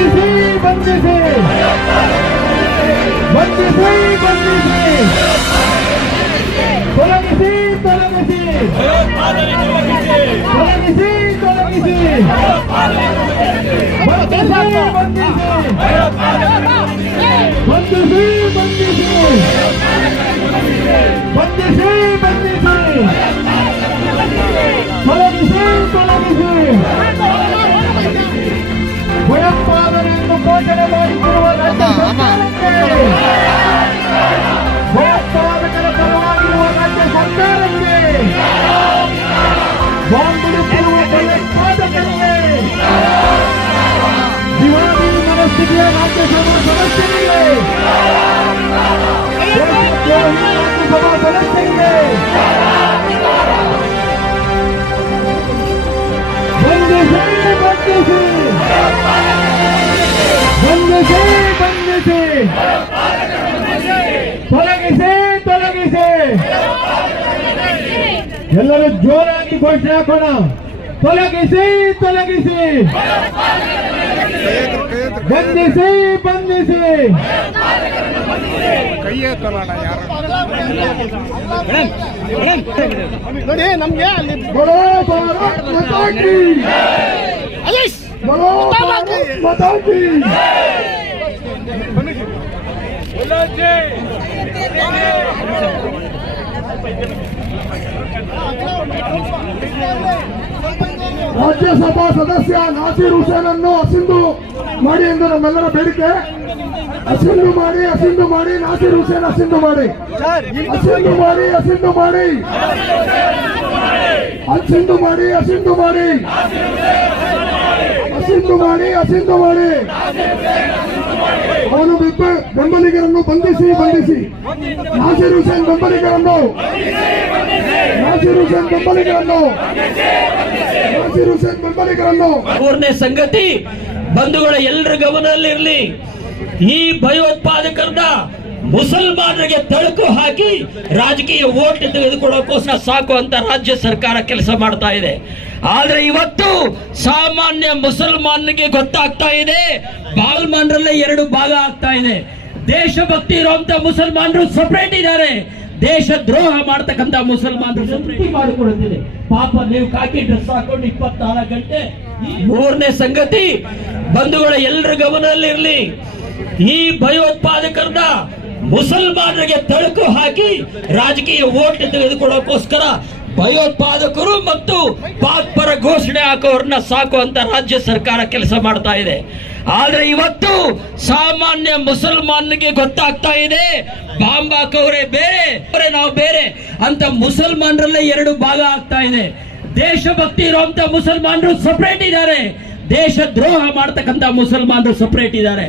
ಬಂಧಿಸಿ ಬಂಧಿಸಿ ಬಂಧಿಸಿ ಬಂಧಿಸಿ ತೊಲಗಿಸಿ ತೊಲಗಿಸಿ ತೊಲಗಿಸಿ ತೊಲಗಿಸಿ ಬಂಧಿಸಿ ಬಂಧಿಸಿ ಮನಸ್ಥಿತಿಯ ರಾಜ್ಯಸಭಾ ಸದಸ್ಯರಿಗೆ ದೇಶದ್ರೋಹಿ ರಾಜ್ಯಸಭಾ ಸದಸ್ಯರಿಗೆ ಬಂಧಿಸಿ ಬಂಧಿಸಿ ಬಂಧಿಸಿ ಬಂಧಿಸಿ ತೊಲಗಿಸಿ ತೊಲಗಿಸಿ ಎಲ್ಲರೂ ಜೋರಾಗಿ ಘೋಷಣೆ ಹಾಕೋಣ ತೊಲಗಿಸಿ ತೊಲಗಿಸಿ ಬಂಧಿಸಿ ಬಂಧಿಸಿ ಕೈ ಎತ್ತಲ್ಲ ಯಾರು ನೋಡಿ ನಮ್ಗೆ ಅಲ್ಲಿ ಬಡೋ ಭಾರತ್ ಮಾತಾ ಕಿ ಅಲೀಶ್ ಬಡೋ ಭಾರತ್ ಮಾತಾ ಕಿ ರಾಜ್ಯಸಭಾ ಸದಸ್ಯ ನಾಸೀರ್ ಹುಸೇನ್ ಅನ್ನು ಅಸಿಂಧು ಮಾಡಿ ಎಂದು ನಮ್ಮೆಲ್ಲರ ಬೇಡಿಕೆ. ಅಸಿಂದು ಮಾಡಿ ಅಸಿಂದು ಮಾಡಿ ನಾಸೀರ್ ಹುಸೇನ್ ಅಸಿಂದು ಮಾಡಿ. ಅಸಿಂದು ಮಾಡಿ ಅಸಿಂದು ಮಾಡಿ. ಅಸಿಂದು ಮಾಡಿ ಅಸಿಂದು ಮಾಡಿ. ಅಸಿಂದು ಮಾಡಿ ಅಸಿಂದು ಮಾಡಿ. ಅವನು ಬೆಂಬ- ಬೆಂಬಲಿಗರನ್ನು ಬಂಧಿಸಿ ಬಂಧಿಸಿ. ನಾಸಿರ್ ಹುಸೇನ್ ಬೆಂಬಲಿಗರನ್ನು. ನಾಸಿರ್ ಹುಸೇನ್ ಬೆಂಬಲಿಗರನ್ನು. ನಾಸಿರ್ ಹುಸೇನ್ ಬೆಂಬಲಿಗರನ್ನು. ಮೂರನೇ ಸಂಗತಿ, ಬಂಧುಗಳ ಎಲ್ಲರ ಗಮನದಲ್ಲಿರಲಿ. ಈ ಭಯೋತ್ಪಾದಕರನ್ನ ಮುಸಲ್ಮಾನರಿಗೆ ತಳುಕು ಹಾಕಿ ರಾಜಕೀಯ ಓಟ್ ತೆಗೆದುಕೊಳ್ಳೋಕೋಸ್ಕರ ಸಾಕು ಅಂತ ರಾಜ್ಯ ಸರ್ಕಾರ ಕೆಲಸ ಮಾಡ್ತಾ ಇದೆ. ಆದ್ರೆ ಇವತ್ತು ಸಾಮಾನ್ಯ ಮುಸಲ್ಮಾನಿಗೆ ಗೊತ್ತಾಗ್ತಾ ಇದೆ ಬಾಲ್ಮಾನ್ರಲ್ಲೇ ಎರಡು ಭಾಗ ಆಗ್ತಾ ಇದೆ. ದೇಶಭಕ್ತಿ ಇರುವಂತ ಮುಸಲ್ಮಾನರು ಸಪರೇಟ್ ಇದ್ದಾರೆ. ದೇಶ ದ್ರೋಹ ಮಾಡ್ತಕ್ಕಂತ ಮುಸಲ್ಮಾನರು ಮಾಡಿಕೊಡುತ್ತಿದೆ. ಪಾಪ ನೀವು ಕಾಕಿ ಡ್ರೆಸ್ ಹಾಕೊಂಡು ಇಪ್ಪತ್ನಾಲ್ಕು ಗಂಟೆ ಮೂರನೇ ಸಂಗತಿ ಬಂಧುಗಳ ಎಲ್ಲರ ಗಮನದಲ್ಲಿರಲಿ. ಈ ಭಯೋತ್ಪಾದಕರನ್ನ ಮುಸಲ್ಮಾನರಿಗೆ ತಳುಕು ಹಾಕಿ ರಾಜಕೀಯ ಓಟ್ ತೆಗೆದುಕೊಳ್ಳೋಕೋಸ್ಕರ ಭಯೋತ್ಪಾದಕರು ಮತ್ತು ಪಾಕ್ ಪರ ಘೋಷಣೆ ಹಾಕೋರನ್ನ ಸಾಕು ಅಂತ ರಾಜ್ಯ ಸರ್ಕಾರ ಕೆಲಸ ಮಾಡ್ತಾ ಇದೆ. ಆದ್ರೆ ಇವತ್ತು ಸಾಮಾನ್ಯ ಮುಸಲ್ಮಾನ್ಗೆ ಗೊತ್ತಾಗ್ತಾ ಇದೆ, ಬಾಂಬ್ ಹಾಕೋರೆ ಬೇರೆ, ಅವರೇ ನಾವು ಬೇರೆ ಅಂತ ಮುಸಲ್ಮಾನರಲ್ಲೇ ಎರಡು ಭಾಗ ಆಗ್ತಾ ಇದೆ. ದೇಶಭಕ್ತಿ ಇರುವಂತ ಮುಸಲ್ಮಾನರು ಸಪರೇಟ್ ಇದ್ದಾರೆ. ದೇಶ ದ್ರೋಹ ಮಾಡ್ತಕ್ಕಂತ ಮುಸಲ್ಮಾನರು ಸಪರೇಟ್ ಇದ್ದಾರೆ.